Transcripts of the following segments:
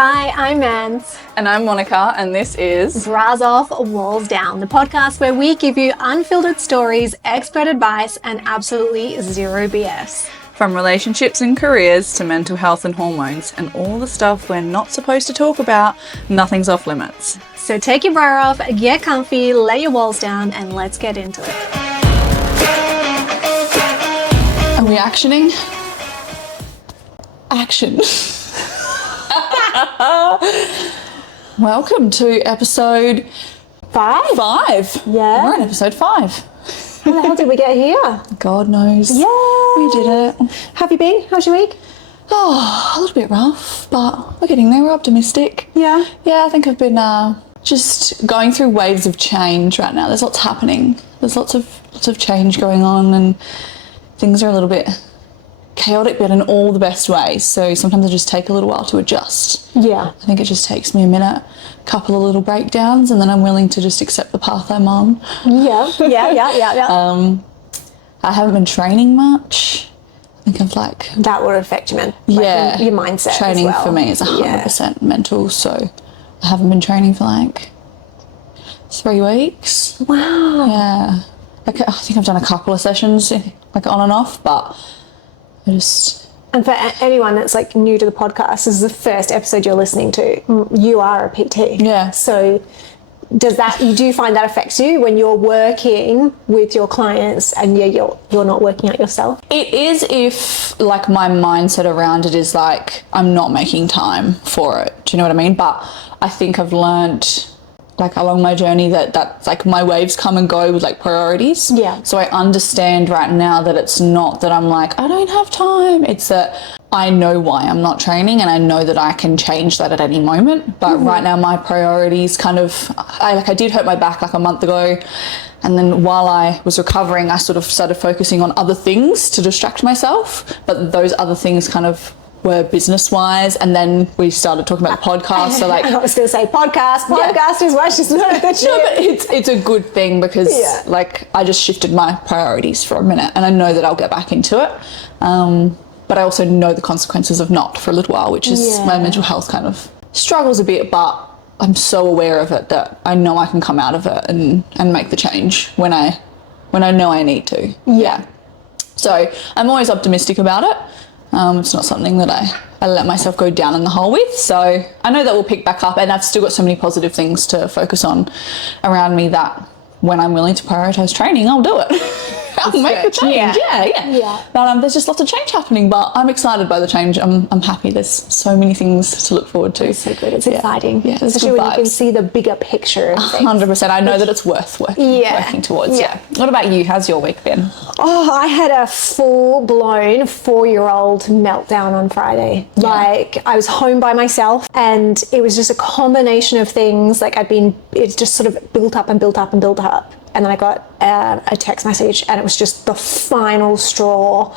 Hi, I'm Mans. And I'm Monica, and this is Bras Off, Walls Down, the podcast where we give you unfiltered stories, expert advice, and absolutely zero BS. From relationships and careers to mental health and hormones, and all the stuff we're not supposed to talk about, nothing's off limits. So take your bra off, get comfy, lay your walls down, and let's get into it. Are we actioning? Action. Welcome to episode 5. Yeah. We're on episode 5. How the hell did we get here? God knows. Yeah. We did it. How have you been? How's your week? Oh, a little bit rough, but we're getting there. We're optimistic. Yeah. Yeah, I think I've been just going through waves of change right now. There's lots happening. There's lots of change going on, and things are a little bit chaotic, but in all the best ways. So sometimes I just take a little while to adjust. Yeah. I think it just takes me a minute, a couple of little breakdowns, and then I'm willing to just accept the path I'm on. Yeah. I haven't been training much. I think that would affect you, man. Yeah. Your mindset. Training as well. for me is 100% mental, so I haven't been training for 3 weeks. Wow. Yeah. I think I've done a couple of sessions, on and off, but I just... And for anyone that's new to the podcast, this is the first episode you're listening to. You are a PT. Yeah. So do you find that affects you when you're working with your clients and you're not working out yourself? It is if my mindset around it is I'm not making time for it. Do you know what I mean? But I think I've learnt along my journey that my waves come and go with priorities. Yeah. So I understand right now that it's not that I'm I don't have time. It's that I know why I'm not training, and I know that I can change that at any moment. But right now my priorities I did hurt my back a month ago, and then while I was recovering, I sort of started focusing on other things to distract myself. But those other things were business-wise, and then we started talking about the podcast. So I was going to say podcast is why she's not good. No, but it's a good thing because I just shifted my priorities for a minute, and I know that I'll get back into it. But I also know the consequences of not for a little while, which is my mental health kind of struggles a bit, but I'm so aware of it that I know I can come out of it and make the change when I know I need to. Yeah. So I'm always optimistic about it. It's not something that I let myself go down in the hole with. So I know that we'll pick back up, and I've still got so many positive things to focus on around me that when I'm willing to prioritise training, I'll do it. I'll make the change. Yeah. But there's just lots of change happening, but I'm excited by the change. I'm happy. There's so many things to look forward to. It's so good. It's exciting. Yeah, especially when you can see the bigger picture of things. 100%. I know that it's worth working towards. Yeah. What about you? How's your week been? Oh, I had a full-blown 4-year-old meltdown on Friday. Yeah. I was home by myself, and it was just a combination of things. It just sort of built up and built up and built up. And then I got a text message, and it was just the final straw.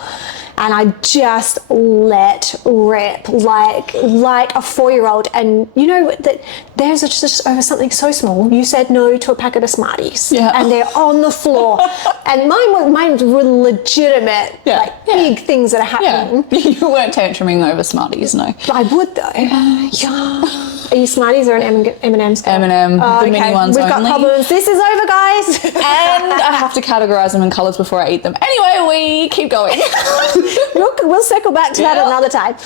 And I just let rip like a 4-year-old. And you know that there's just over something so small. You said no to a packet of Smarties, and they're on the floor. And mine were legitimate, big things that are happening. Yeah. You weren't tantruming over Smarties, no. I would though. Are you Smarties or an M&M's? M&M, the mini ones We've got problems. This is over, guys. And I have to categorize them in colours before I eat them. Anyway, we keep going. We'll circle back to that another time.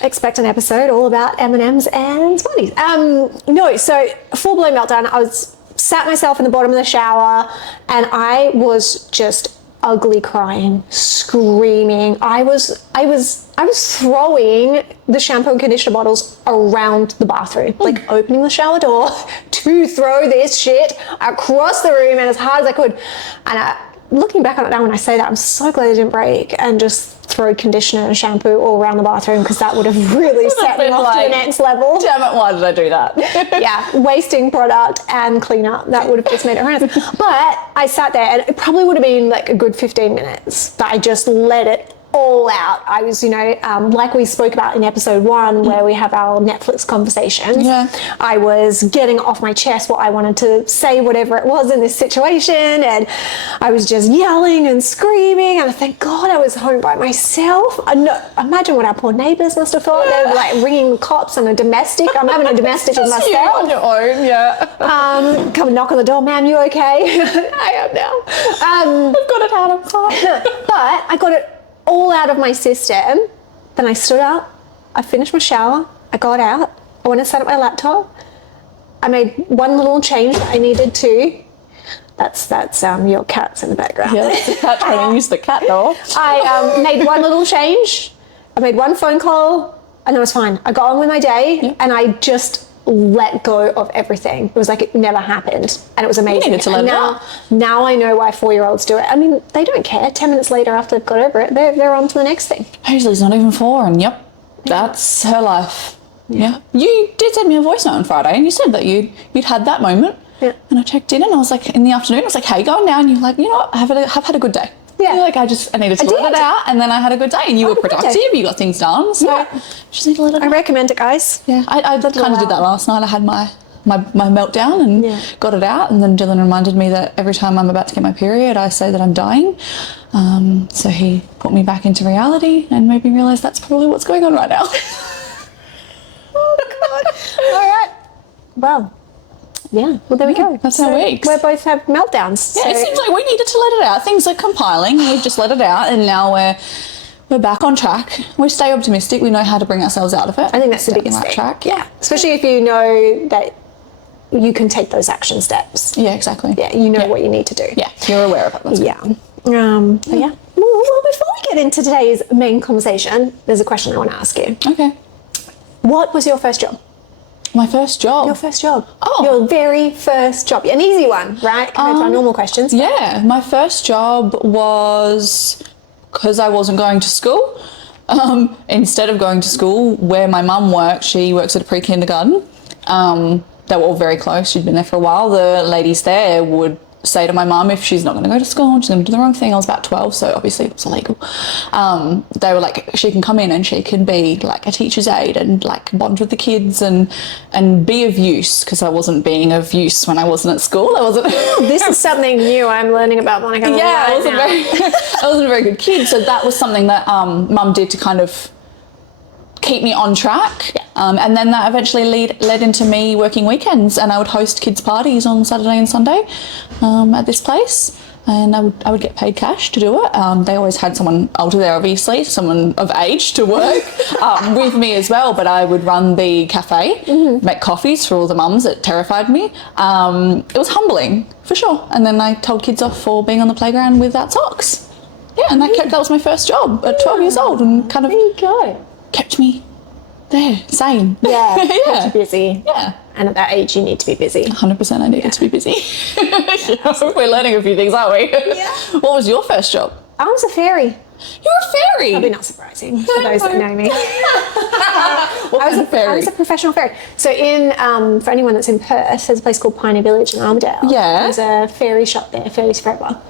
Expect an episode all about M&M's and Smarties. So full-blown meltdown. I was sat myself in the bottom of the shower, and I was just ugly crying, screaming. I was throwing the shampoo and conditioner bottles around the bathroom, opening the shower door to throw this shit across the room and as hard as I could. And looking back on it now, when I say that, I'm so glad I didn't break and just throw conditioner and shampoo all around the bathroom, because that would have really set me off to the next level. Damn it, why did I do that? Wasting product and cleanup. That would have just made it horrendous. But I sat there, and it probably would have been a good 15 minutes that I just let it all out. I was, like we spoke about in episode 1 where we have our Netflix conversations. Yeah. I was getting off my chest what I wanted to say, whatever it was in this situation, and I was just yelling and screaming, and thank God I was home by myself. Imagine what our poor neighbours must have thought. They were like ringing the cops on a domestic. I'm having a domestic with myself. You on your own, yeah. Come and knock on the door, ma'am, you okay? I am now. I've got it out of fire. But I got it all out of my system. Then I stood up, I finished my shower, I got out, I went and set up my laptop. I made one little change that I needed to. That's your cat's in the background. Yeah, that's the cat trying to use the cat door. I made one little change, I made one phone call, and it was fine. I got on with my day, and I just let go of everything. It was like it never happened, and it was amazing. You needed to let it out. Now I know why 4-year-olds do it. I mean, they don't care. 10 minutes later, after they've got over it, they're on to the next thing. Hazelie's not even 4, and that's her life. Yeah. You did send me a voice note on Friday, and you said that you'd had that moment. Yeah. And I checked in, and I was like, in the afternoon, I was like, "Hey, going now?" And you're like, "You know what? I've had a good day." Yeah. You're like, I needed to let it out, and then I had a good day, and you were productive. You got things done, so just need to let it out. I recommend it, guys. Yeah, I kind of did that last night. I had my meltdown and got it out, and then Dylan reminded me that every time I'm about to get my period, I say that I'm dying. So he put me back into reality and made me realise that's probably what's going on right now. Oh, God. All right. Well, yeah. Well, there we go. That's our weeks. We both have meltdowns. Yeah, it seems like we needed to let it out. Things are compiling, and we've just let it out, and now we're back on track. We stay optimistic. We know how to bring ourselves out of it. I think that's the biggest thing. Track. Yeah. Especially if you know that you can take those action steps. Yeah, exactly. Yeah, you know what you need to do. Yeah, you're aware of it. That's good. But yeah. Well, before we get into today's main conversation, there's a question I want to ask you. Okay. What was your first job? My first job? Your first job. Oh. Your very first job. An easy one, right? Compared to our normal questions. Yeah. My first job was because I wasn't going to school. Instead of going to school, where my mum worked, she works at a pre-kindergarten. They were all very close. She'd been there for a while. The ladies there would say to my mum if she's not going to go to school and she's going to do the wrong thing. I was about 12, so obviously it was illegal. They were like, she can come in and she can be like a teacher's aide and like bond with the kids and be of use, because I wasn't being of use when I wasn't at school. I wasn't. This is something new I'm learning about Monica. Yeah, I wasn't a very good kid. So that was something that mum did to kind of keep me on track. Yeah. And then that eventually led into me working weekends, and I would host kids' parties on Saturday and Sunday at this place, and I would get paid cash to do it. They always had someone older there, obviously, someone of age to work with me as well, but I would run the cafe, make coffees for all the mums. It terrified me. It was humbling, for sure. And then I told kids off for being on the playground without socks. Yeah, and that was my first job at 12 years old, and kind of there you go. Kept me there, sane. Yeah, yeah. kept you busy. Yeah. And at that age, you need to be busy. 100% I needed to be busy. We're learning a few things, aren't we? Yeah. What was your first job? I was a fairy. You were a fairy? Probably not surprising for those that know me. I was a professional fairy. So for anyone that's in Perth, there's a place called Pioneer Village in Armadale. Yeah. There's a fairy shop there, Fairies Forever.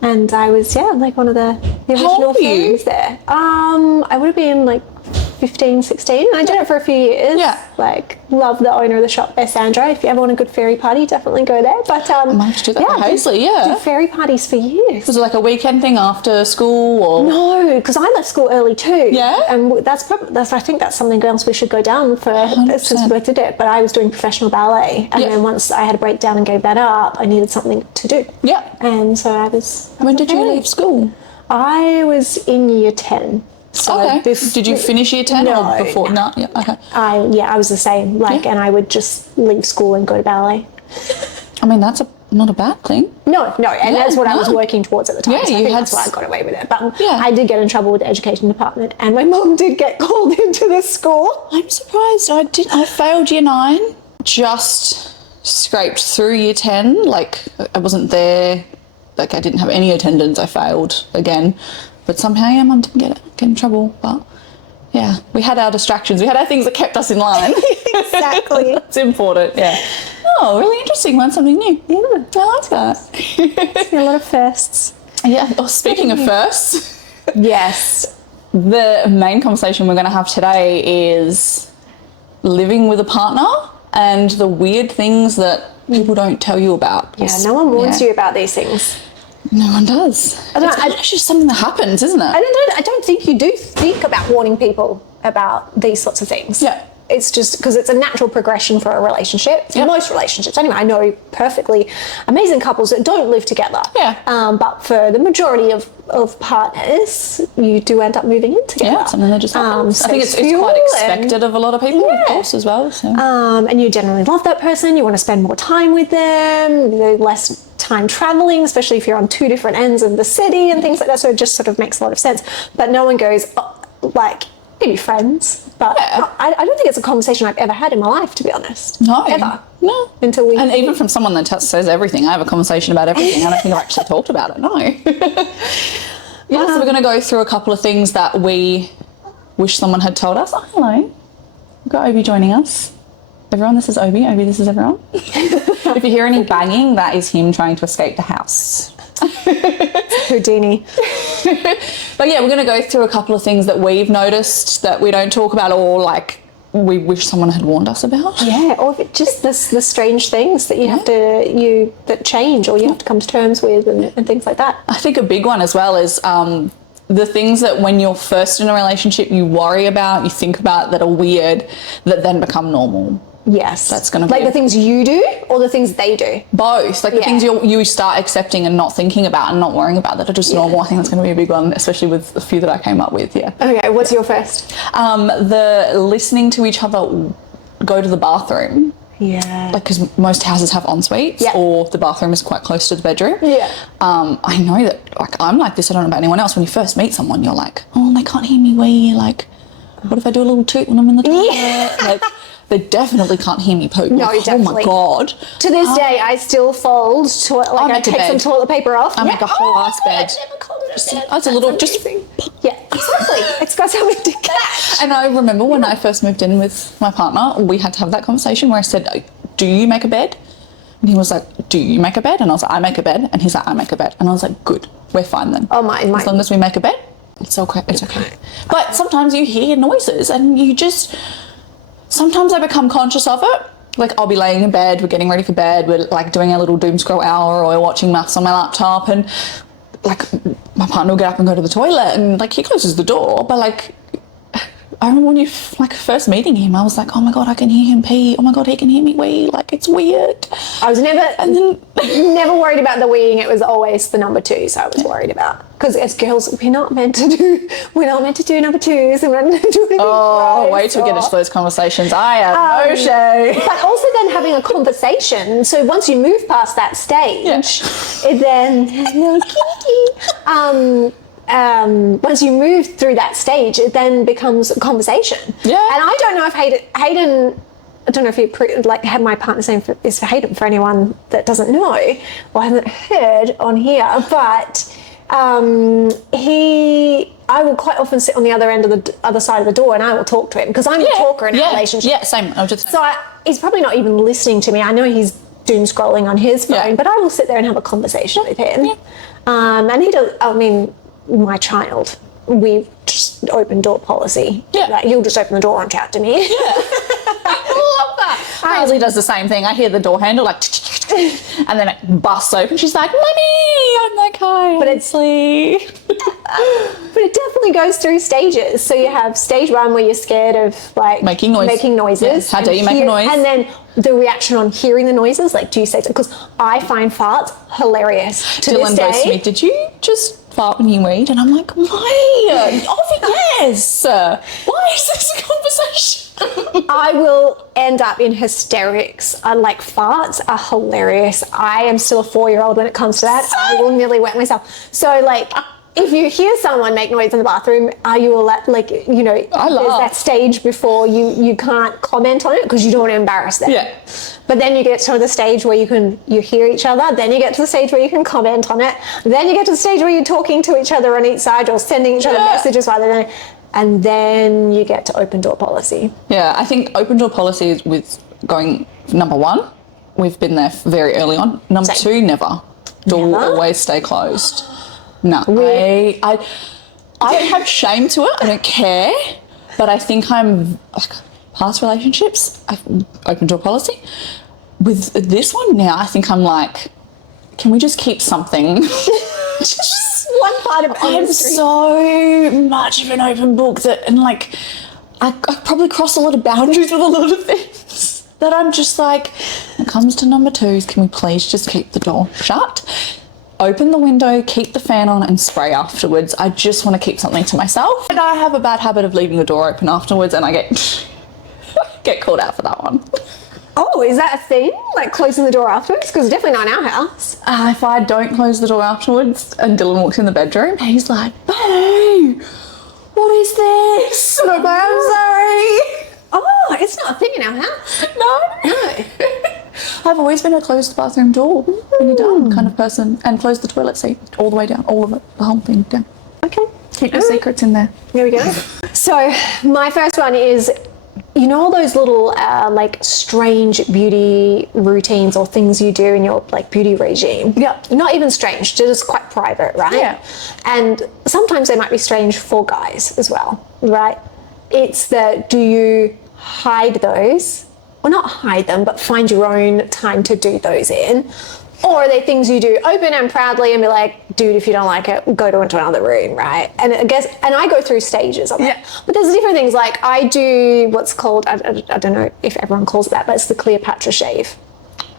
And I was, like one of the original fairies there. I would have been like 15, 16. I did it for a few years. Yeah. Like, love the owner of the shop there, Sandra. If you ever want a good fairy party, definitely go there. But I might have to do that for Hazley, did fairy parties for years. Was it like a weekend thing after school, or? No, because I left school early too. Yeah. And I think that's something else we should go down for 100%. Since we both did it. But I was doing professional ballet, and then once I had a breakdown and gave that up, I needed something to do. Yeah. And so I was. When did you leave school? I was in year 10. So okay. Did you finish year 10 or before? No. Yeah. Okay. I was the same. And I would just leave school and go to ballet. I mean, that's not a bad thing. No, and that's what I was working towards at the time. Yeah, so I think that's why I got away with it. But I did get in trouble with the education department, and my mum did get called into the school. I'm surprised. I failed year 9. Just scraped through year 10. Like, I wasn't there. Like, I didn't have any attendance. I failed again. But somehow, Mum didn't get in trouble. But, yeah, we had our distractions. We had our things that kept us in line. Exactly. That's important, yeah. Oh, really interesting. Learn something new. Yeah. I like that. It's been a lot of firsts. Yeah. Oh, speaking of firsts, Yes. The main conversation we're going to have today is living with a partner and the weird things that people don't tell you about. Yeah, no one warns you about these things. No one does. It's just something that happens, isn't it? I don't think you do think about warning people about these sorts of things. Yeah. It's just because it's a natural progression for a relationship. For most relationships. Anyway, I know perfectly amazing couples that don't live together. Yeah. But for the majority of partners, you do end up moving in together. Yeah, something that just happens. I think it's quite expected of a lot of people, of course, as well. So. And you generally love that person. You want to spend more time with them. Less time traveling, especially if you're on two different ends of the city and things like that. So it just sort of makes a lot of sense. But no one goes, like, maybe friends. But I don't think it's a conversation I've ever had in my life, to be honest. No. Ever. No. Until we... And even from someone that says everything, I have a conversation about everything. I don't think I've actually talked about it, no. So we're going to go through a couple of things that we wish someone had told us. Oh, hello. We've got Obi joining us. Everyone, this is Obi. Obi, this is everyone. If you hear any banging, that is him trying to escape the house. Houdini. But yeah, we're going to go through a couple of things that we've noticed that we don't talk about, or like we wish someone had warned us about. Yeah, or if it just the strange things that you have to that change, or you have to come to terms with, and things like that. I think a big one as well is the things that when you're first in a relationship you worry about, you think about, that are weird, that then become normal. Yes. That's going to be... Like the things you do or the things they do? Both. Like the things you start accepting and not thinking about and not worrying about that are just normal. I think that's going to be a big one, especially with a few that I came up with, Okay, what's your first? The listening to each other go to the bathroom. Yeah. Like, because most houses have en-suites or the bathroom is quite close to the bedroom. Yeah. I know that, like, I'm like this, I don't know about anyone else. When you first meet someone, you're like, oh, they can't hear me wee. Like, what if I do a little toot when I'm in the toilet? Yeah. Like, they definitely can't hear me poop. No, like, definitely. Oh my God. To this day, I still fold, I take some toilet paper off. I make a whole ass bed. I never called it a bed. That's a little, just... Yeah, exactly. It's got something to catch. And I remember when I first moved in with my partner, we had to have that conversation where I said, do you make a bed? And he was like, do you make a bed? And I was like, I make a bed. And he's like, I make a bed. And I was like, good, we're fine then. Oh, my. As long as we make a bed, it's okay. It's okay. But sometimes you hear noises and you just... Sometimes I become conscious of it. Like, I'll be laying in bed, we're getting ready for bed, we're like doing a little doom scroll hour, or we're watching maths on my laptop, and like my partner will get up and go to the toilet, and like he closes the door, but like I remember when you like first meeting him, I was like, oh my God, I can hear him pee. Oh my God, he can hear me wee. Like, it's weird. I was never worried about the weeing. It was always the number twos I was worried about. Because as girls, we're not meant to do number twos. And we're not meant to do anything wait till we get into those conversations. I have no shame. But also then having a conversation. So once you move past that stage, it then no kitty. Once you move through that stage, it then becomes a conversation. Yeah. And I don't know if Hayden, I don't know if he had my partner's name is for Hayden, for anyone that doesn't know or hasn't heard on here, but I will quite often sit on the other end of the other side of the door and I will talk to him because I'm a talker in our relationship. Yeah, same. He's probably not even listening to me. I know he's doom scrolling on his phone, but I will sit there and have a conversation with him. Yeah. And he does, my child, we've just open door policy. Yeah. Like, he'll just open the door and chat to me. Yeah. I love that. Ainsley does the same thing. I hear the door handle like and then it busts open. She's like, Mummy, I'm okay. But it definitely goes through stages. So you have stage one where you're scared of like making noises. Yes. How dare you make a noise? And then the reaction on hearing the noises, like, do you say something? Because I find farts hilarious to Dylan this day. goes to me, did you just fart when you weed? And I'm like, why? Yes. Why is this a conversation? I will end up in hysterics. Farts are hilarious. I am still a 4-year-old when it comes to that. I will nearly wet myself. So like, if you hear someone make noise in the bathroom, are you allowed, there's that stage before you can't comment on it because you don't want to embarrass them. Yeah. But then you get to the stage where you hear each other. Then you get to the stage where you can comment on it. Then you get to the stage where you're talking to each other on each side or sending each other messages while they're doing. And then you get to open door policy. Yeah, I think open door policy is with going number 1. We've been there very early on. Number 2, never. Door will always stay closed. No, I don't have shame to it. I don't care. But I think I'm, like, past relationships, I've open door policy. With this one now, I think I'm like, can we just keep something? Just one part of I'm so much of an open book that, and like, I probably cross a lot of boundaries with a lot of things that I'm just like, when it comes to number twos, can we please just keep the door shut? Open the window, keep the fan on and spray afterwards. I just want to keep something to myself. And I have a bad habit of leaving the door open afterwards and I get called out for that one. Oh, is that a thing? Like closing the door afterwards? Because it's definitely not in our house. If I don't close the door afterwards and Dylan walks in the bedroom, he's like, "Hey, what is this?" And I'm like, "I'm sorry." Oh, it's not a thing in our house. No. I've always been a close the bathroom door when you're done kind of person, and close the toilet seat all the way down, all of it, the whole thing down. Okay. Keep your secrets in there. There we go. So my first one is, you know all those little like strange beauty routines or things you do in your like beauty regime? Yeah. Not even strange, just quite private, right? Yeah. And sometimes they might be strange for guys as well, right? It's that, do you hide those? Or not hide them, but find your own time to do those in? Or are they things you do open and proudly and be like, dude, if you don't like it, go into another room, right? And I go through stages of it. But there's different things, like I do what's called, I don't know if everyone calls it that, but it's the Cleopatra shave.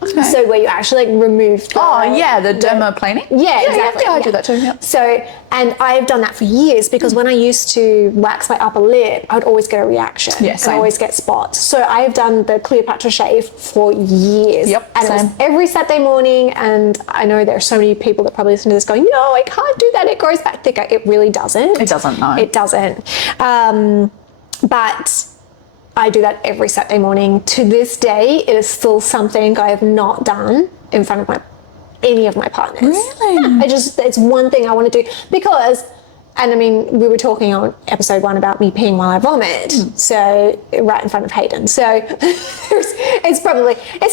Okay. So where you actually like remove the... the dermaplaning? Yeah, exactly. Yeah, I do that too, yeah. So, and I've done that for years because when I used to wax my upper lip, I would always get a reaction. Yeah, and same. I always get spots. So I have done the Cleopatra shave for years. Yep, and same. it was every Saturday morning, and I know there are so many people that probably listen to this going, no, I can't do that, it grows back thicker. It really doesn't. It doesn't, no. It doesn't. But I do that every Saturday morning. To this day, it is still something I have not done in front of any of my partners. Really? Yeah, it's one thing I want to do because, and I mean, we were talking on episode 1 about me peeing while I vomit, so right in front of Hayden. So it's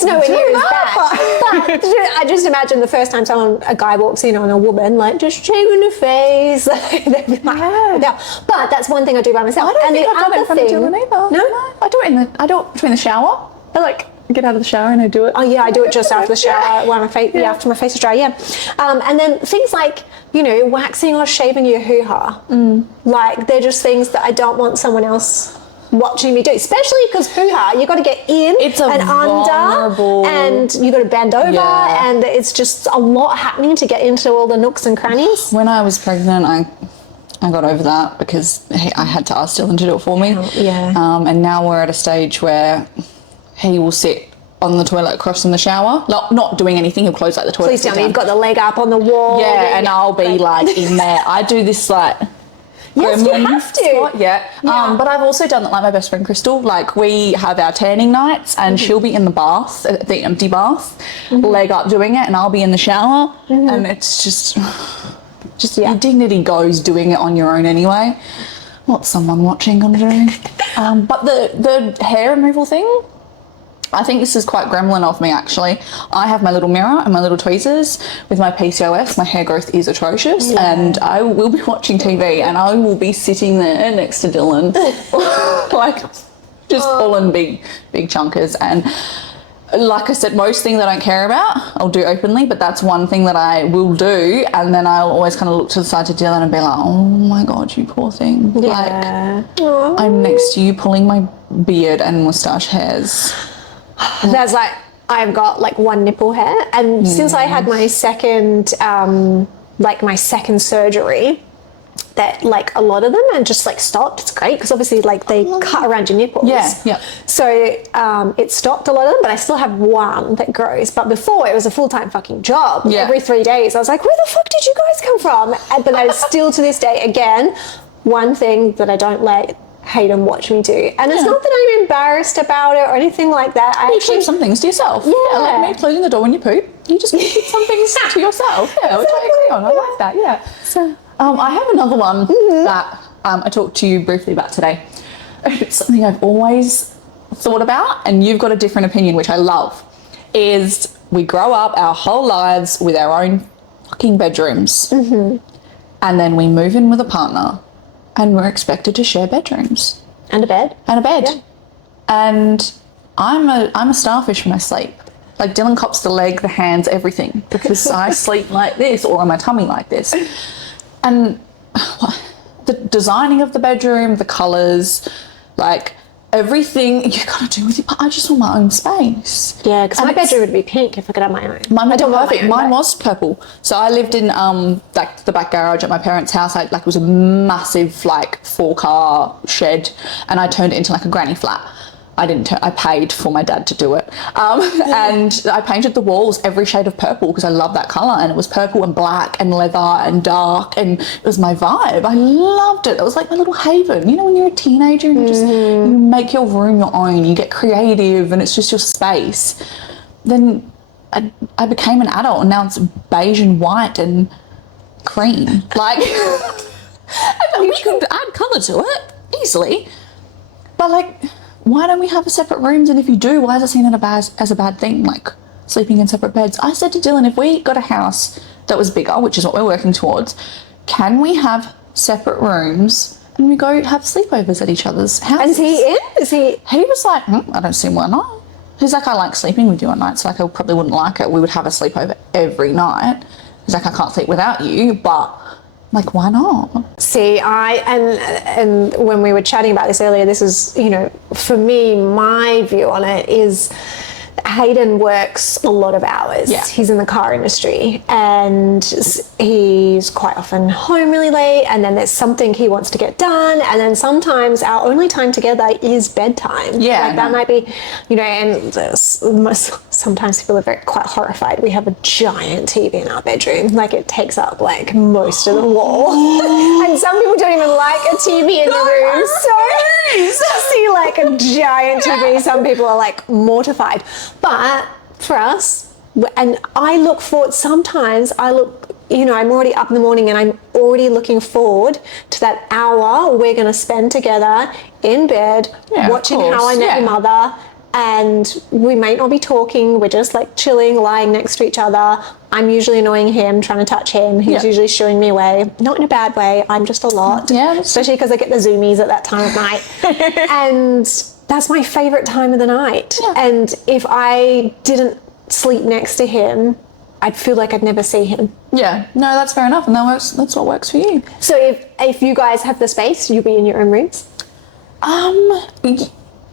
nowhere near as bad. But I just imagine the first time a guy walks in on a woman, like just shaving the face, they'd be like, no. But that's one thing I do by myself. I don't think I've done it in front of Dylan either. No? I do it between the shower. I like get out of the shower and I do it. Oh yeah, I do it just after the shower, when after my face is dry, yeah. And then things like, you know, waxing or shaving your hoo-ha. Like, they're just things that I don't want someone else watching me do, especially because hoo-ha, you got to get in and under, and you got to bend over, and it's just a lot happening to get into all the nooks and crannies. When I was pregnant, I got over that because I had to ask Dylan to do it for me. And now we're at a stage where he will sit on the toilet across from the shower, not doing anything. He'll close like the toilet. Please tell me you've got the leg up on the wall. Yeah, and I'll be like in there. I do this like. Yes, you have to. Spot, yeah. But I've also done that, like my best friend Crystal. Like, we have our tanning nights, and she'll be in the bath, the empty bath, leg up doing it, and I'll be in the shower, and it's just your dignity goes doing it on your own anyway. What's someone watching gonna do? But the hair removal thing, I think this is quite gremlin of me, actually. I have my little mirror and my little tweezers. With my PCOS, my hair growth is atrocious, and I will be watching TV and I will be sitting there next to Dylan, like just pulling big chunkers. And like I said, most things I don't care about, I'll do openly, but that's one thing that I will do, and then I'll always kind of look to the side to Dylan and be like, oh my God, you poor thing. Yeah. Like, I'm next to you pulling my beard and moustache hairs. There's like, I've got like one nipple hair, and since I had my second surgery, that like a lot of them and just like stopped. It's great because obviously like they cut around your nipples. Yeah. So it stopped a lot of them, but I still have one that grows. But before, it was a full-time fucking job. Yeah. Every 3 days, I was like, where the fuck did you guys come from? But that is still to this day, again, one thing that I don't let Hayden watch me do. And it's not that I'm embarrassed about it or anything like that. You keep some things to yourself. Yeah. Like me closing the door when you poop. You just keep some things to yourself. Yeah, which I agree on. I like that, yeah. So, I have another one that I talked to you briefly about today. It's something I've always thought about, and you've got a different opinion, which I love, is we grow up our whole lives with our own fucking bedrooms. And then we move in with a partner and we're expected to share bedrooms. And a bed. And a bed. Yeah. And I'm a starfish when I sleep. Like Dylan cops the leg, the hands, everything, because I sleep like this or on my tummy like this. And the designing of the bedroom, the colours, like everything you gotta do with your. I just want my own space. Yeah, because my bedroom would be pink if I could have my own. Mine I don't want perfect. my own, Mine was purple. So I lived in like the back garage at my parents' house. Like it was a massive like 4-car shed, and I turned it into like a granny flat. I paid for my dad to do it. And I painted the walls every shade of purple because I love that colour, and it was purple and black and leather and dark, and it was my vibe. I loved it. It was like my little haven. You know, when you're a teenager and you make your room your own, you get creative and it's just your space. Then I became an adult, and now it's beige and white and cream. Like, we could add colour to it easily. But like, why don't we have separate rooms? And if you do, why is it seen as a bad thing, like sleeping in separate beds? I said to Dylan, if we got a house that was bigger, which is what we're working towards, can we have separate rooms and we go have sleepovers at each other's houses? And is he? He was like, I don't see why not. He's like, I like sleeping with you at night, so like I probably wouldn't like it. We would have a sleepover every night. He's like, I can't sleep without you, but like, why not? See, and when we were chatting about this earlier, this is, you know, for me, my view on it is Hayden works a lot of hours. Yeah. He's in the car industry and he's quite often home really late, and then there's something he wants to get done, and then sometimes our only time together is bedtime. Yeah. Like that might be, you know, and sometimes people are quite horrified. We have a giant TV in our bedroom. Like it takes up like most of the wall. And some people don't even like a TV in the room. So to see like a giant TV, some people are like mortified. But for us, and I look forward, sometimes you know, I'm already up in the morning and I'm already looking forward to that hour we're going to spend together in bed, watching How I Met Your Mother. And we might not be talking, we're just like chilling, lying next to each other. I'm usually annoying him, trying to touch him. He's usually shooing me away. Not in a bad way, I'm just a lot. Yeah. Especially because I get the zoomies at that time of night. And that's my favourite time of the night. Yeah. And if I didn't sleep next to him, I'd feel like I'd never see him. Yeah, no, that's fair enough. And that's what works for you. So if you guys have the space, you'll be in your own rooms?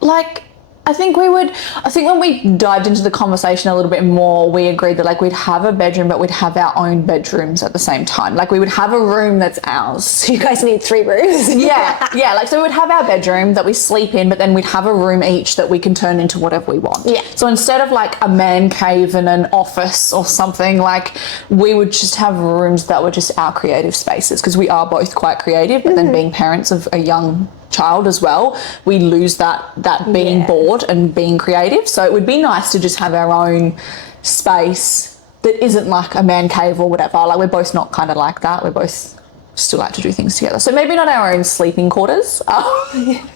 Like, I think when we dived into the conversation a little bit more, we agreed that like we'd have a bedroom, but we'd have our own bedrooms at the same time. Like we would have a room that's ours. So you guys need 3 rooms. Yeah. Like so we'd have our bedroom that we sleep in, but then we'd have a room each that we can turn into whatever we want. Yeah. So instead of like a man cave and an office or something, like we would just have rooms that were just our creative spaces, because we are both quite creative, but then being parents of a young child as well, we lose that being bored and being creative. So it would be nice to just have our own space that isn't like a man cave or whatever. Like we're both not kind of like that. We both still like to do things together. So maybe not our own sleeping quarters.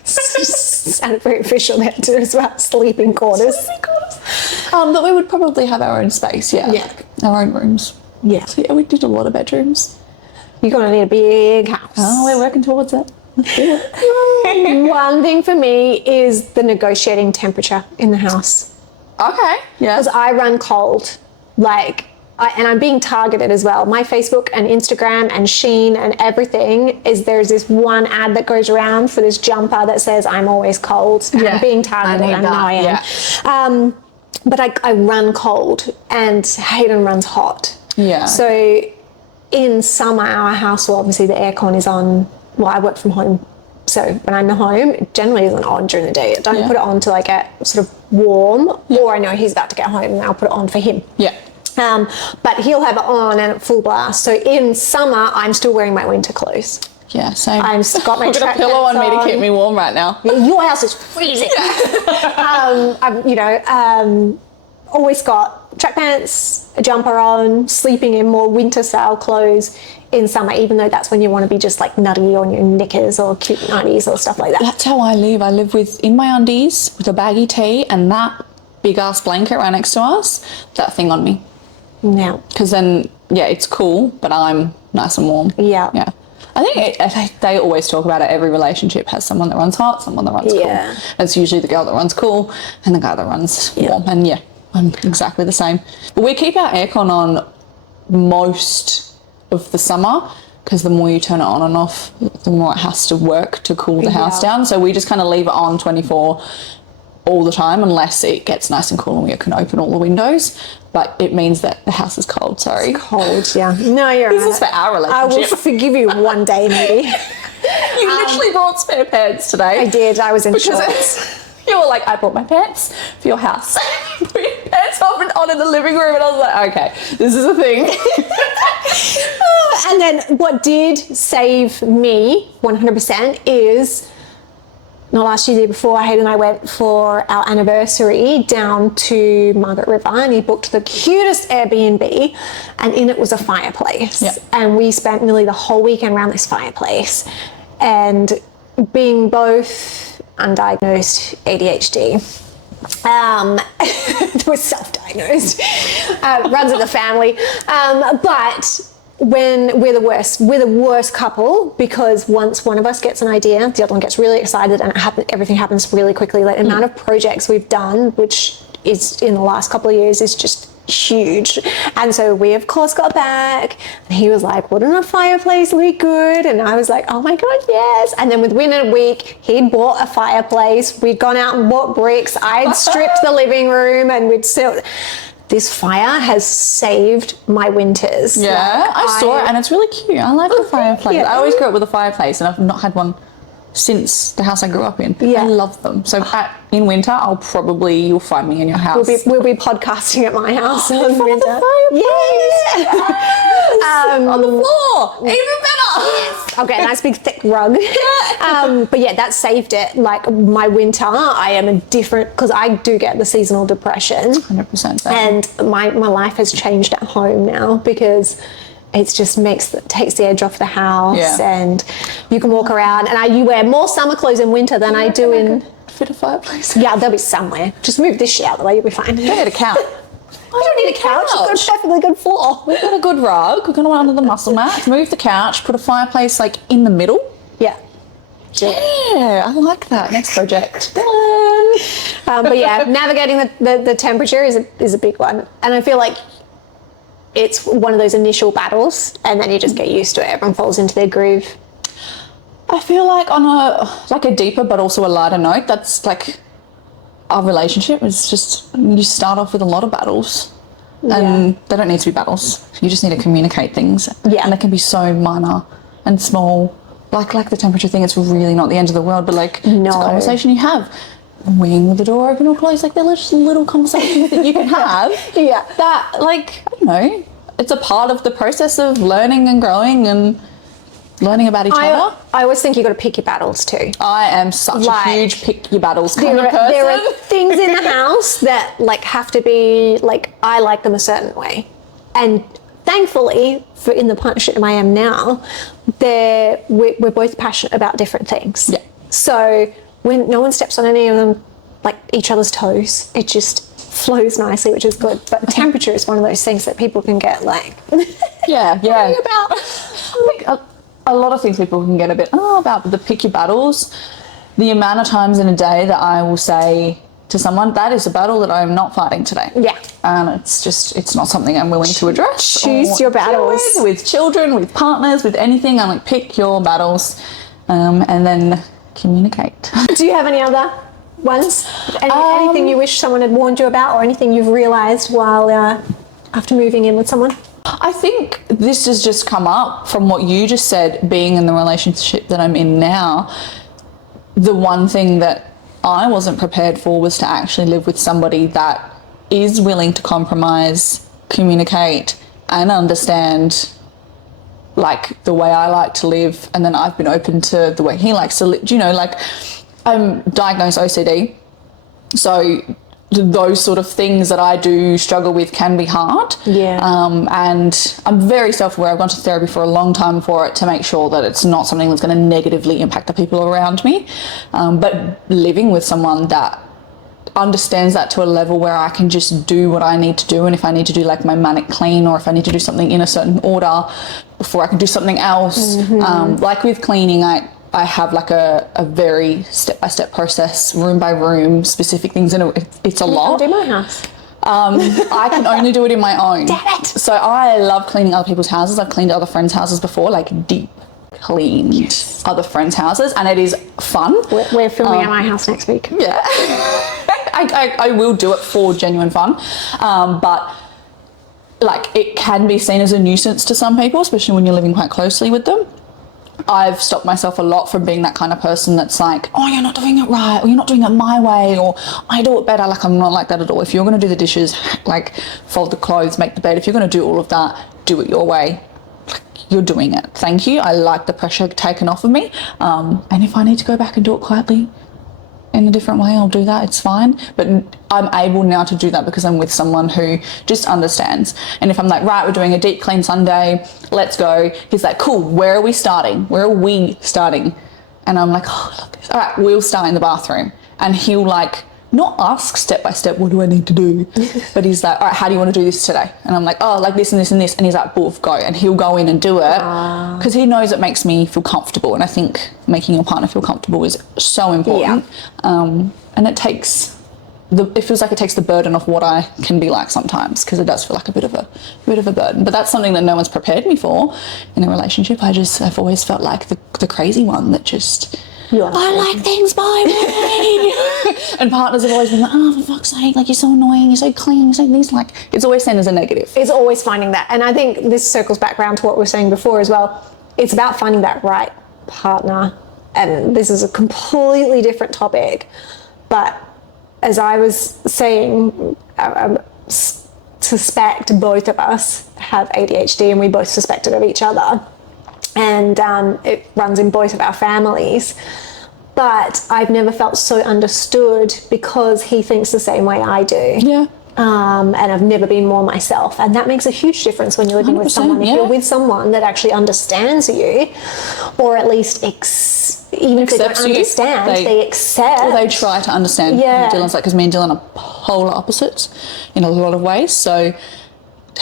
Sounded very official there too as well. Sleeping quarters. But we would probably have our own space. Yeah. Like our own rooms. Yeah. So yeah, we did a lot of bedrooms. You're gonna need a big house. Oh, we're working towards it. One thing for me is the negotiating temperature in the house. Okay. Yeah. Because I run cold, and I'm being targeted as well. My Facebook and Instagram and Shein and everything there's this one ad that goes around for this jumper that says I'm always cold. Yeah. I'm being targeted. I know I am. Yeah. But I run cold and Hayden runs hot. Yeah. So in summer, our house, well, obviously the aircon is on. Well, I work from home, so when I'm home, it generally isn't on during the day. I don't put it on till I get sort of warm, or I know he's about to get home and I'll put it on for him. Yeah. But he'll have it on and at full blast. So in summer, I'm still wearing my winter clothes. Yeah, same. I've got my I've got a pillow on me to keep me warm right now. Yeah, your house is freezing. I've, always got track pants, a jumper on, sleeping in more winter style clothes in summer, even though that's when you want to be just like nutty on your knickers or cute nighties or stuff like that. That's how I live. I live in my undies with a baggy tee and that big ass blanket right next to us, that thing on me. Yeah. Because then, it's cool, but I'm nice and warm. Yeah. Yeah. I think they always talk about it. Every relationship has someone that runs hot, someone that runs cool. It's usually the girl that runs cool and the guy that runs warm. And yeah, I'm exactly the same. But we keep our aircon on most of the summer because the more you turn it on and off, the more it has to work to cool the house down. So we just kind of leave it on 24 all the time unless it gets nice and cool and we can open all the windows. But it means that the house is cold, sorry. It's cold, yeah. No, you're right. This is for our relationship. I will forgive you one day, maybe. You literally brought spare pants today. I did. I was in shorts. You were like, I brought my pants for your house. Put your pants on in the living room. And I was like, okay, this is a thing. And then what did save me 100% is... not last year, the year before, Hayden and I went for our anniversary down to Margaret River, and he booked the cutest Airbnb, and in it was a fireplace. Yep. And we spent nearly the whole weekend around this fireplace. And being both undiagnosed ADHD, was self-diagnosed, runs in the family, but when we're the worst couple, because once one of us gets an idea, the other one gets really excited, and everything happens really quickly. Like the amount of projects we've done, which is in the last couple of years, is just huge. And so we of course got back, and he was like, wouldn't a fireplace look good? And I was like, oh my god, yes. And then within a week he'd bought a fireplace, we'd gone out and bought bricks, I'd stripped the living room, and we'd still... This fire has saved my winters. Yeah, like, I saw it and it's really cute. I like the fireplace. I always grew up with a fireplace and I've not had one since the house I grew up in. Yeah. I love them. So in winter, you'll find me in your house. We'll be podcasting at my house in winter. On the floor, even better. Yes. Okay, nice big thick rug. But yeah, that saved it. Like my winter, I am a different, because I do get the seasonal depression. 100%. And my life has changed at home now, because it just takes the edge off the house, and you can walk around, and you wear more summer clothes in winter than I do in... Fit a fireplace. Yeah, they'll be somewhere. Just move this shit out of the way, you'll be fine. You don't need a couch. I don't need a couch. I've got a perfectly good floor. We've got a good rug. We're going to under the muscle mat. Move the couch. Put a fireplace like in the middle. Yeah. Yeah, I like that. Next project. But yeah, navigating the temperature is a big one, and I feel like it's one of those initial battles, and then you just get used to it. Everyone falls into their groove. I feel like on a deeper but also a lighter note, that's like our relationship is just, you start off with a lot of battles, and they don't need to be battles. You just need to communicate things. Yeah. And they can be so minor and small. Like the temperature thing, it's really not the end of the world, but it's a conversation you have. Winging the door open or closed, they're just little conversations that you can have. That, I don't know, it's a part of the process of learning and growing and learning about each other. I always think you've got to pick your battles too. I am such a huge pick your battles kind of person. There are things in the house that have to be I like them a certain way, and thankfully in the partnership I am now, we're both passionate about different things. Yeah. So when no one steps on any of them, each other's toes, it just flows nicely, which is good. But temperature is one of those things that people can get about. I think a lot of things people can get a bit about the pick your battles. The amount of times in a day that I will say to someone, that is a battle that I am not fighting today. Yeah. And it's not something I'm willing to address. Choose your battles. With children, with partners, with anything. I'm pick your battles, and then communicate. Do you have any other ones? Anything you wish someone had warned you about, or anything you've realised while after moving in with someone? I think this has just come up from what you just said, being in the relationship that I'm in now. The one thing that I wasn't prepared for was to actually live with somebody that is willing to compromise, communicate, and understand the way I like to live, and then I've been open to the way he likes to live. I'm diagnosed OCD, so those sort of things that I do struggle with can be hard. Yeah. And I'm very self-aware. I've gone to therapy for a long time for it, to make sure that it's not something that's going to negatively impact the people around me. But living with someone that understands that to a level where I can just do what I need to do, and if I need to do my manic clean, or if I need to do something in a certain order, before I can do something else. Like with cleaning, I have like a very step-by-step process, room by room, specific things, and it's a lot. You can do my house. I can only do it in my own. Damn it. So I love cleaning other people's houses. I've cleaned other friends' houses before, like deep cleaned other friends' houses, and it is fun. We're filming at my house next week. Yeah. I will do it for genuine fun. But like it can be seen as a nuisance to some people, especially when you're living quite closely with them. I've stopped myself a lot from being that kind of person that's like, oh, you're not doing it right, or you're not doing it my way, or I do it better. Like, I'm not like that at all. If you're going to do the dishes, like fold the clothes, make the bed, if you're going to do all of that, do it your way. Like, you're doing it. Thank you. I like the pressure taken off of me. And if I need to go back and do it quietly in a different way, I'll do that. It's fine. But I'm able now to do that because I'm with someone who just understands. And if I'm like, right, we're doing a deep clean Sunday, let's go. He's like, cool, where are we starting? Where are we starting? And I'm like, oh, look, all right, we'll start in the bathroom. And he'll like, not ask step by step, what do I need to do? But he's like, all right, how do you want to do this today? And I'm like, oh, like this and this and this. And he's like, boof, go. And he'll go in and do it because he knows it makes me feel comfortable. And I think making your partner feel comfortable is so important. Yeah. And it feels like it takes the burden off what I can be like sometimes, because it does feel like a bit of a burden. But that's something that no one's prepared me for in a relationship. I've always felt like the crazy one that just... I like things my way. And partners have always been like, oh, for fuck's sake, like, you're so annoying, you're so clean, you're so this. Like, it's always seen as a negative. It's always finding that. And I think this circles back around to what we were saying before as well. It's about finding that right partner. And this is a completely different topic. But as I was saying, suspect both of us have ADHD, and we both suspect it of each other. And it runs in both of our families. But I've never felt so understood because he thinks the same way I do. Yeah. And I've never been more myself. And that makes a huge difference when you're living with someone. If you're with someone that actually understands you, or at least even if they don't understand, they accept. Or they try to understand. Yeah. Dylan's like, because me and Dylan are polar opposites in a lot of ways. So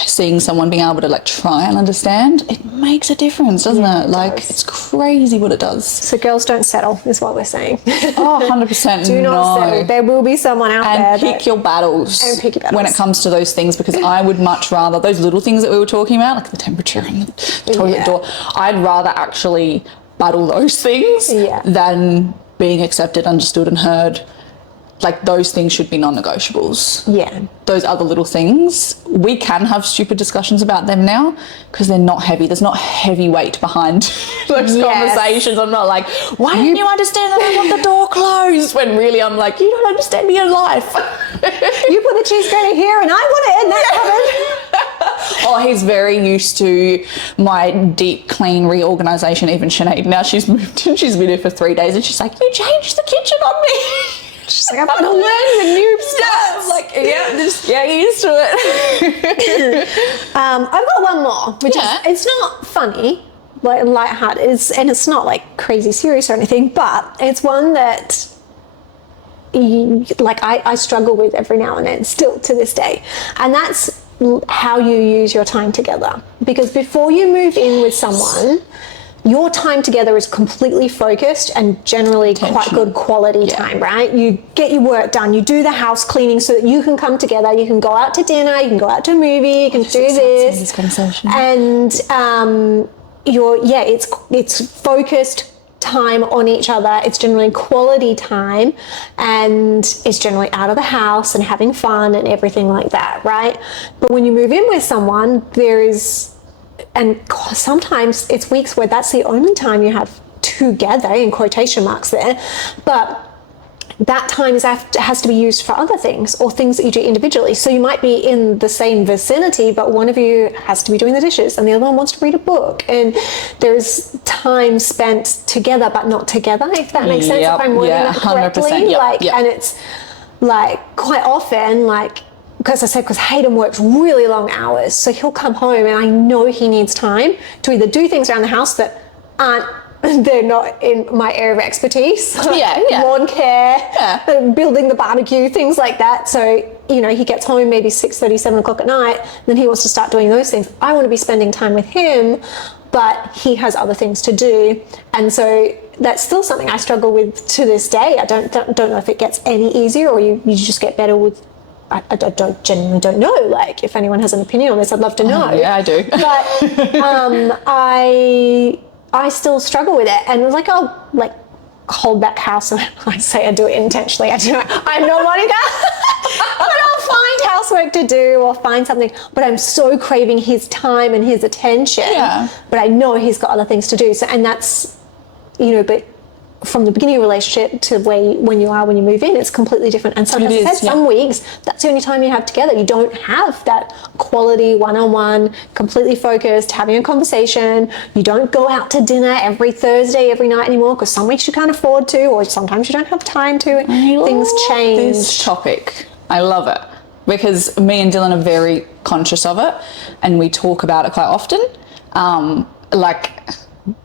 seeing someone being able to like try and understand, it makes a difference, doesn't it? Like, it's crazy what it does. So girls, don't settle is what we're saying. Oh, 100%. Do not settle. There will be someone out there. And pick your battles when it comes to those things, because I would much rather those little things that we were talking about, like the temperature and the toilet door, I'd rather actually battle those things than being accepted, understood and heard. Like, those things should be non-negotiables. Yeah. Those other little things, we can have stupid discussions about them now because they're not heavy. There's not heavy weight behind those conversations. I'm not like, why don't you understand that I want the door closed? When really I'm like, you don't understand me in life. You put the cheese grater here and I want it in that cupboard. Oh, he's very used to my deep clean reorganisation. Even Sinead, now she's moved in, she's been here for 3 days and she's like, you changed the kitchen on me. She's like, I'm going to learn the new stuff. Yeah, I'm like, just get used to it. I've got one more, which is, it's not funny, like lighthearted, and it's not like crazy serious or anything, but it's one that I struggle with every now and then, still to this day. And that's how you use your time together. Because before you move in with someone, your time together is completely focused and generally quite good quality time, right? You get your work done, you do the house cleaning so that you can come together, you can go out to dinner, you can go out to a movie, you can do this. And it's focused time on each other. It's generally quality time, and it's generally out of the house and having fun and everything like that, right? But when you move in with someone, and sometimes it's weeks where that's the only time you have together, in quotation marks there, but that time has to be used for other things or things that you do individually. So you might be in the same vicinity, but one of you has to be doing the dishes and the other one wants to read a book, and there's time spent together but not together, if that makes sense, if I'm wording that correctly. And it's like quite often, like, because Hayden works really long hours, so he'll come home and I know he needs time to either do things around the house that they're not in my area of expertise, lawn care, building the barbecue, things like that. So, he gets home maybe 6:30, 7 o'clock at night, then he wants to start doing those things. I want to be spending time with him but he has other things to do. And so that's still something I struggle with to this day. I don't know if it gets any easier or you just get better with, I genuinely don't know. Like, if anyone has an opinion on this, I'd love to know. Yeah, I do. But I still struggle with it. And like, I'll like hold back housework. I say I do it intentionally. I'm not Monica. But I'll find housework to do or find something. But I'm so craving his time and his attention. Yeah. But I know he's got other things to do. So, and that's, you know, but from the beginning of a relationship to when you move in, it's completely different. And sometimes some weeks, that's the only time you have together. You don't have that quality one-on-one, completely focused, having a conversation. You don't go out to dinner every Thursday, every night anymore, because some weeks you can't afford to, or sometimes you don't have time to. Things change. This topic, I love it, because me and Dylan are very conscious of it, and we talk about it quite often.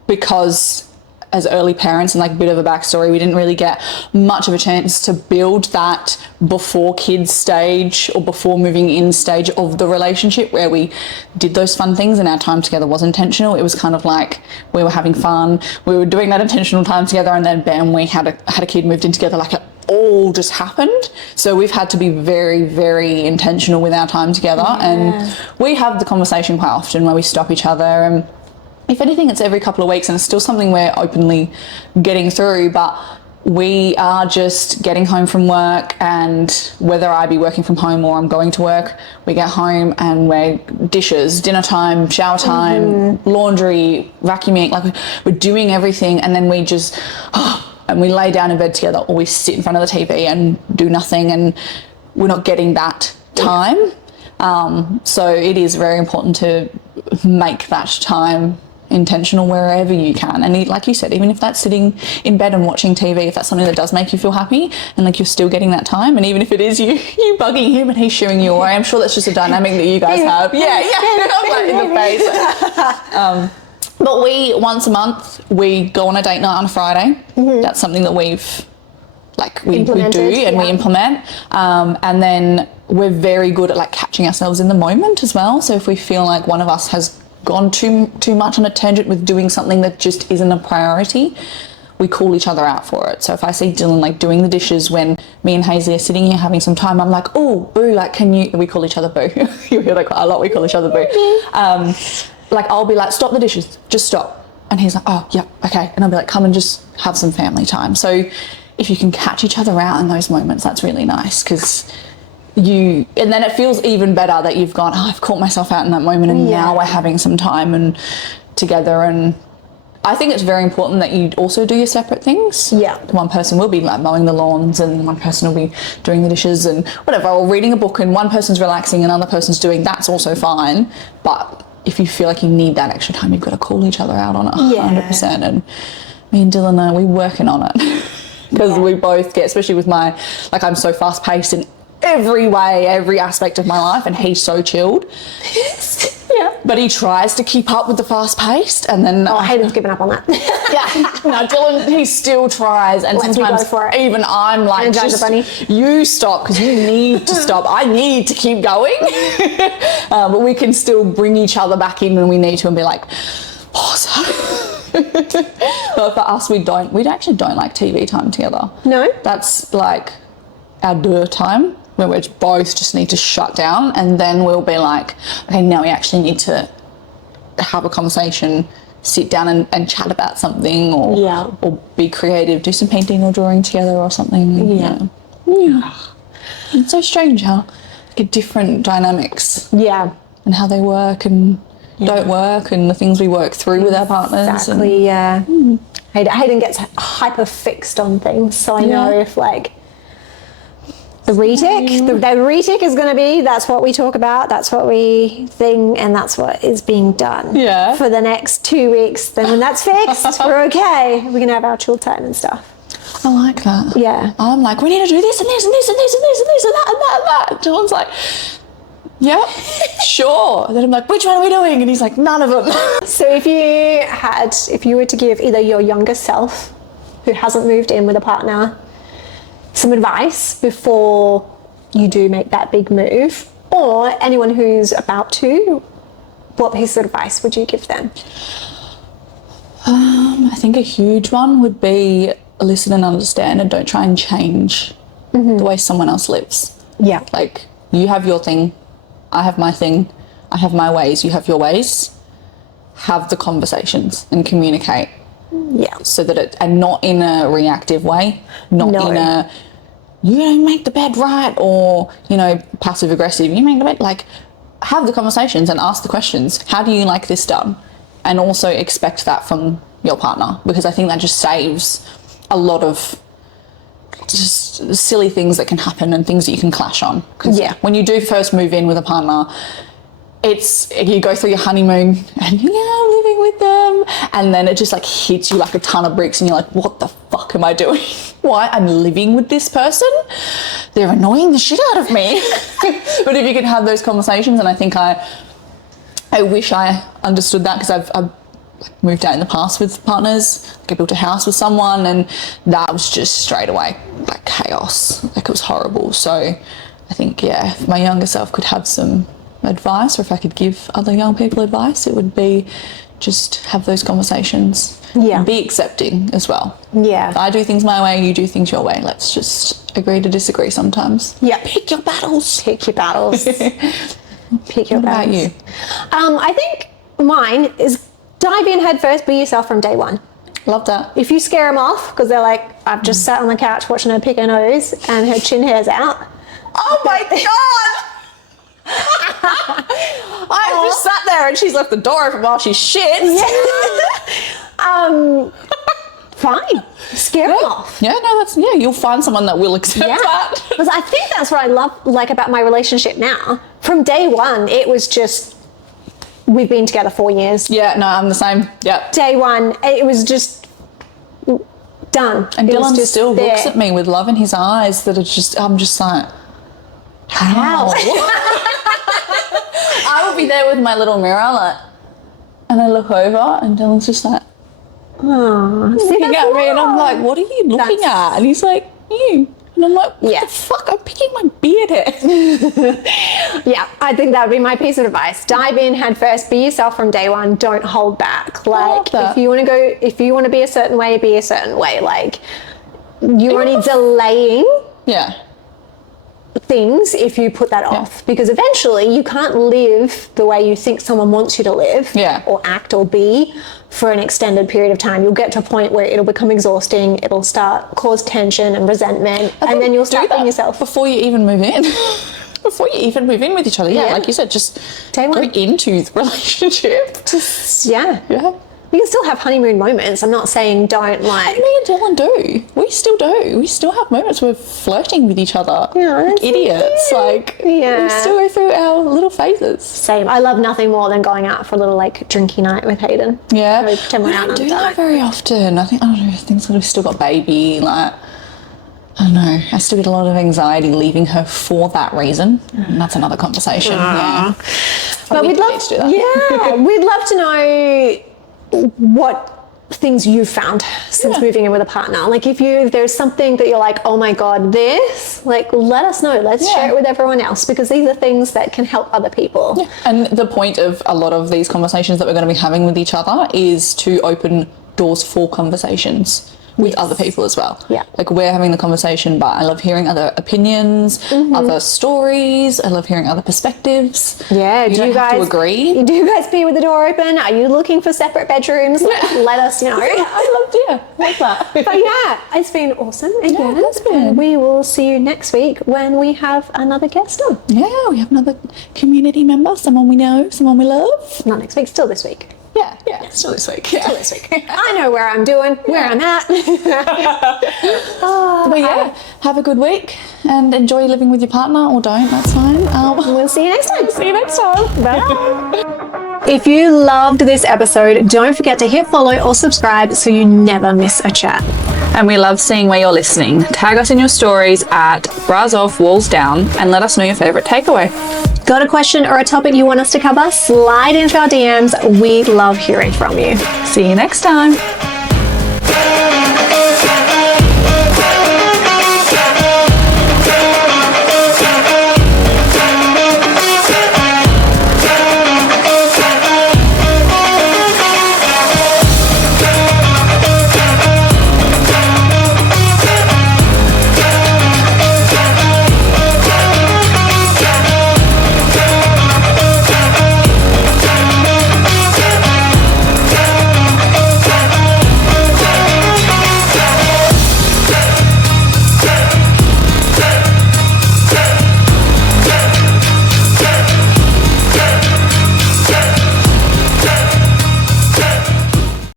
Because as early parents, and like a bit of a backstory, we didn't really get much of a chance to build that before kids stage or before moving in stage of the relationship, where we did those fun things and our time together was intentional. It was kind of like we were having fun, we were doing that intentional time together, and then bam, we had a kid, moved in together. Like, it all just happened. So we've had to be very, very intentional with our time together. And we have the conversation quite often where we stop each other, and if anything, it's every couple of weeks, and it's still something we're openly getting through. But we are just getting home from work, and whether I be working from home or I'm going to work, we get home and we're dishes, dinner time, shower time, laundry, vacuuming, like we're doing everything, and then we just, and we lay down in bed together, or we sit in front of the TV and do nothing, and we're not getting that time. So it is very important to make that time intentional wherever you can. And like you said, even if that's sitting in bed and watching TV, if that's something that does make you feel happy and like you're still getting that time, and even if it is you bugging him and he's shooing you away, I'm sure that's just a dynamic that you guys have. I'm like in the face. But we, once a month, we go on a date night on a Friday. That's something that we do and we implement. And then we're very good at like catching ourselves in the moment as well. So if we feel like one of us has gone too much on a tangent with doing something that just isn't a priority, we call each other out for it. So if I see Dylan like doing the dishes when me and Hazeley are sitting here having some time, I'm like, oh, boo, like, can you, we call each other boo. You hear that quite a lot, we call each other boo. Like, I'll be like, stop the dishes, just stop. And he's like, oh, yeah, okay. And I'll be like, come and just have some family time. So if you can catch each other out in those moments, that's really nice, because and then it feels even better that you've gone, I've caught myself out in that moment, and now we're having some time and together. And I think it's very important that you also do your separate things. One person will be like mowing the lawns, and one person will be doing the dishes and whatever, or reading a book, and one person's relaxing and another person's doing, that's also fine. But if you feel like you need that extra time, you've got to call each other out on it 100%. And me and Dylan we're working on it, because we both get, especially with my, like, I'm so fast paced in every way, every aspect of my life, and he's so chilled. But he tries to keep up with the fast paced, and then Hayden's given up on that. No, Dylan, he still tries, and sometimes even I'm like, just, you stop, because you need to stop. I need to keep going. But we can still bring each other back in when we need to, and be like, pause. But for us, we actually don't like TV time together. No, that's like our time, where we both just need to shut down, and then we'll be like, okay, now we actually need to have a conversation, sit down and chat about something, or be creative, do some painting or drawing together or something. It's so strange how like different dynamics and how they work and don't work, and the things we work through with our partners. Exactly. Hayden gets hyper fixed on things, so I know if like the retic is going to be, that's what we talk about, that's what we think, and that's what is being done for the next 2 weeks. Then when that's fixed, we're okay. We can have our chill time and stuff. I like that. I'm like, we need to do this and this and this and this and this and this and that and that and that. John's like, yep, sure. And then I'm like, which one are we doing? And he's like, none of them. So if you were to give either your younger self, who hasn't moved in with a partner, some advice before you do make that big move, or anyone who's about to, what piece of advice would you give them? I think a huge one would be listen and understand, and don't try and change the way someone else lives. Yeah. Like, you have your thing, I have my thing, I have my ways, you have your ways. Have the conversations and communicate. Yeah. So that and not in a reactive way, not in a, you don't make the bed right, or, you know, passive aggressive, you make the bed, like, have the conversations and ask the questions. How do you like this done? And also expect that from your partner, because I think that just saves a lot of just silly things that can happen and things that you can clash on. Because when you do first move in with a partner, it's, you go through your honeymoon and I'm living with them, and then it just like hits you like a ton of bricks and you're like, what the fuck am I doing? Why? I'm living with this person? They're annoying the shit out of me. But if you can have those conversations, and I think I wish I understood that, because I've moved out in the past with partners. Like, I built a house with someone, and that was just straight away like chaos. Like, it was horrible. So I think, if my younger self could have some advice, or if I could give other young people advice, it would be just have those conversations. Be accepting as well. I do things my way, you do things your way. Let's just agree to disagree sometimes. Pick your battles. Pick your battles. Pick your battles. What about you? I think mine is dive in head first, be yourself from day one. Love that. If you scare them off because they're like, I've just sat on the couch watching her pick her nose and her chin hair's out. Oh my God! I just sat there and she's left the door open while she shits. Fine. Scare them off. You'll find someone that will accept that. Because I think that's what I love about my relationship now. From day one, it was just, we've been together 4 years. I'm the same. Day one, it was just done. And Dylan just still looks at me with love in his eyes that it's just, I'm just like, how? I would be there with my little mirror, like, and I look over and Dylan's just like, looking at me, and I'm like, what are you looking at? And he's like, you. And I'm like, what the fuck? I'm picking my beard hair. I think that would be my piece of advice. Dive in head first, be yourself from day one, don't hold back. Like, if you want to be a certain way, be a certain way. Like, you're only delaying things if you put that off, because eventually you can't live the way you think someone wants you to live or act or be for an extended period of time. You'll get to a point where it'll become exhausting, it'll cause tension and resentment, and then you'll start being yourself. Before you even move in. Before you even move in with each other. Like you said, just go into the relationship. You can still have honeymoon moments. I'm not saying don't, like... Me and Dylan do. We still do. We still have moments where we're flirting with each other. Like idiots. Like, we still go through our little phases. Same. I love nothing more than going out for a little, like, drinky night with Hayden. We don't do that very often. I don't know, things that we've still got baby, like... I don't know. I still get a lot of anxiety leaving her for that reason. And that's another conversation. But we'd love to do that. We'd love to know what things you've found since moving in with a partner. Like, if there's something that you're like, oh my God, this, like, let us know. Let's share it with everyone else, because these are things that can help other people. And the point of a lot of these conversations that we're going to be having with each other is to open doors for conversations with other people as well. Like, we're having the conversation, but I love hearing other opinions, other stories. I love hearing other perspectives. You don't have to agree. Do you guys pee with the door open? Are you looking for separate bedrooms? Let us know. I love that. But it's been awesome again. It has been. We will see you next week when we have another guest on. We have another community member, someone we know, someone we love. Not next week, still this week. Still this week. Still this week. I know where I'm doing, where I'm at. But have a good week and enjoy living with your partner, or don't, that's fine. We'll see you next time. See you next time. Bye. If you loved this episode, don't forget to hit follow or subscribe so you never miss a chat. And we love seeing where you're listening. Tag us in your stories at Bras Off Walls Down and let us know your favourite takeaway. Got a question or a topic you want us to cover? Slide into our DMs. We love hearing from you. See you next time.